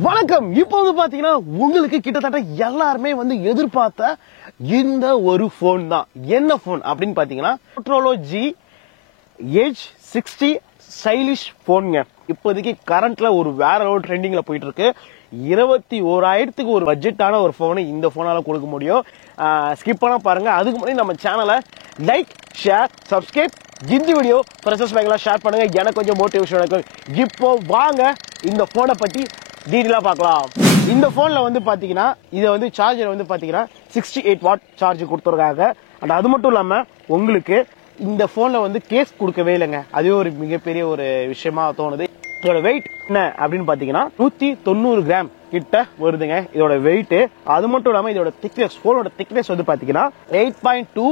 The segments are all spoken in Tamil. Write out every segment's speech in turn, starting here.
வணக்கம். இப்போ வந்து பாத்தீங்கன்னா உங்களுக்கு கிட்டத்தட்ட எல்லாருமே வந்து எதிர்பார்த்த இந்த ஒரு போன் தான். என்ன போன் அப்படின்னு பாத்தீங்கன்னா Motorola G Edge 60 ஸ்டைலிஷ் போன்ங்க. இப்போதைக்கு கரண்ட்ல ஒரு வேற லெவல் ட்ரெண்டிங்ல போயிட்டு இருக்கு. 21,000க்கு ஒரு பட்ஜெட்டான ஒரு போனை இந்த போனால கொடுக்க முடியும். ஸ்கிப் பண்ணா பாருங்க. அதுக்கு முன்னாடி நம்ம சேனலை லைக், ஷேர், சப்ஸ்கிரைப், இந்த வீடியோ ஃப்ரெண்ட்ஸ் பேங்க்லாம் ஷேர் பண்ணுங்க. எனக்கு கொஞ்சம் மோட்டிவேஷன் இருக்கும். இப்போ வாங்க இந்த போனை பத்தி டீட்டெயிலா பார்க்கலாம். இந்த போன்ல வந்து பாத்தீங்கன்னா இதை வந்து சார்ஜர் வந்து பாத்தீங்கன்னா 68 வாட் சார்ஜ் கொடுத்துருக்காங்க. அண்ட் அது மட்டும் இல்லாம உங்களுக்கு இந்த போன்ல வந்து கேஸ் கொடுக்கவே இல்லைங்க. அதுவே ஒரு மிகப்பெரிய ஒரு விஷயமா தோணுது. இதோட வெயிட் என்ன அப்படின்னு பாத்தீங்கன்னா 190 கிராம் கிட்ட வருதுங்க இதோட வெயிட். அது மட்டும் இல்லாம இதோட திக்னஸ், போனோட திக்னஸ் வந்து பாத்தீங்கன்னா 8.2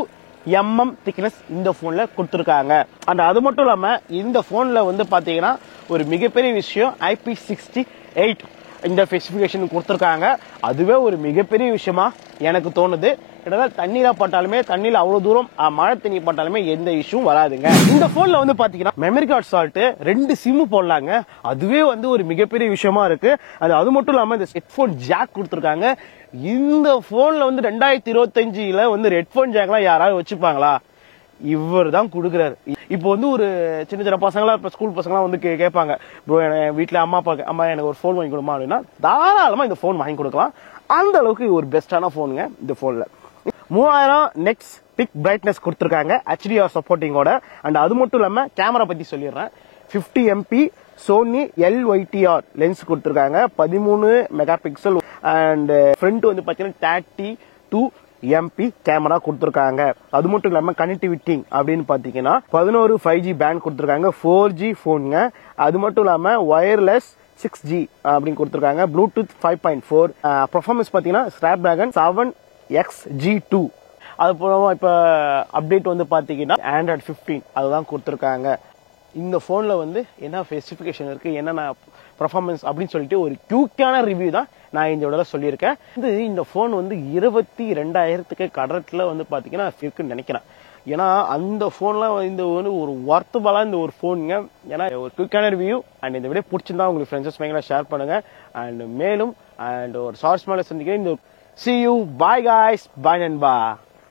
mm திக்னஸ் இந்த போன்ல கொடுத்துருக்காங்க. அண்ட் அது மட்டும் இல்லாம இந்த போன்ல வந்து பாத்தீங்கன்னா ஒரு மிகப்பெரிய விஷயம் IP68 இந்த ஸ்பெசிபிகேஷன் கொடுத்துருக்காங்க. அதுவே ஒரு மிகப்பெரிய விஷயமா எனக்கு தோணுது. கிட்டத்தட்ட தண்ணீரா பட்டாலுமே தண்ணியில அவ்வளவு தூரம் மழை தண்ணி பட்டாலுமே எந்த இஷ்யூவும் வராதுங்க. இந்த போன்ல வந்து பாத்தீங்கன்னா மெமரி கார்டு சால்ட் 2 சிம் போடலாங்க. அதுவே வந்து ஒரு மிகப்பெரிய விஷயமா இருக்கு. அது மட்டும் இல்லாம இந்த ஹெட்போன் ஜாக் கொடுத்துருக்காங்க. இந்த போன்ல வந்து 2025ல வந்து ஹெட்போன் ஜாக்லாம் யாராவது வச்சுப்பாங்களா? இவர் தான் கொடுக்குறாரு. இப்போ வந்து ஒரு சின்ன சின்ன பசங்களா இப்ப ஸ்கூல் பசங்களாம் வந்து கேட்பாங்க, ப்ரோ வீட்டுல அம்மா எனக்கு ஒரு போன் வாங்கி கொடுமா அப்படின்னா தாராளமா இந்த போன் வாங்கி கொடுக்கலாம். அந்த அளவுக்கு ஒரு பெஸ்டான போனுங்க இந்த போன்ல. 3000 நெக்ஸ்ட் பிக் பிரைட்னஸ் கொடுத்துருக்காங்க HDR சப்போர்ட்டிங்கோட. அண்ட் அது மட்டும் இல்லாம கேமரா பத்தி சொல்லிடுறேன். 50 MP சோனி LYTR லென்ஸ் கொடுத்துருக்காங்க. 13 மெகா பிக்சல் அண்ட் ஃப்ரண்ட் வந்து பாத்தீங்கன்னா 32 MP கேமரா கொடுத்துருக்காங்க. அது மட்டும் இல்லாம கனெக்டிவிட்டி அப்படின்னு பாத்தீங்கன்னா 11 5G பேண்ட் கொடுத்துருக்காங்க. 4G போனுங்க. அது மட்டும் இல்லாம வயர்லெஸ் 6G அப்படின்னு கொடுத்துருக்காங்க. ப்ளூடூத் 5.4. பெர்ஃபார்மன்ஸ் பாத்தீங்கன்னா ஸ்னாப்டிராகன் 7XG2. அது போல இப்ப அப்டேட் வந்து பாத்தீங்கன்னா Android 15 அதுதான் கொடுத்துருக்காங்க. இந்த போன்ல வந்து என்ன ஸ்பெசிபிகேஷன் இருக்கு, என்னென்ன பெர்ஃபார்மன்ஸ் அப்படின்னு சொல்லிட்டு ஒரு கியூக்கான ரிவ்யூ தான் நான் இந்த விட சொல்லியிருக்கேன். இந்த போன் வந்து 22,000க்கு கடத்துல வந்து பாத்தீங்கன்னா இருக்குன்னு நினைக்கிறேன். ஏன்னா அந்த போன்லாம் இந்த ஒரு வர்த்தபாலா இந்த ஒரு போனுங்க. ஏன்னா ஒரு குயிக்கான ரிவ்யூ. அண்ட் இந்த வீடியோ பிடிச்சிருந்தா உங்களுக்கு ஃப்ரெண்ட்ஸ் மேல ஷேர் பண்ணுங்க. அண்ட் மேலும் அண்ட் ஒரு ஷார்ட்ஸ் மேல சந்திக்கிறேன். see you, bye guys, bye நண்பா.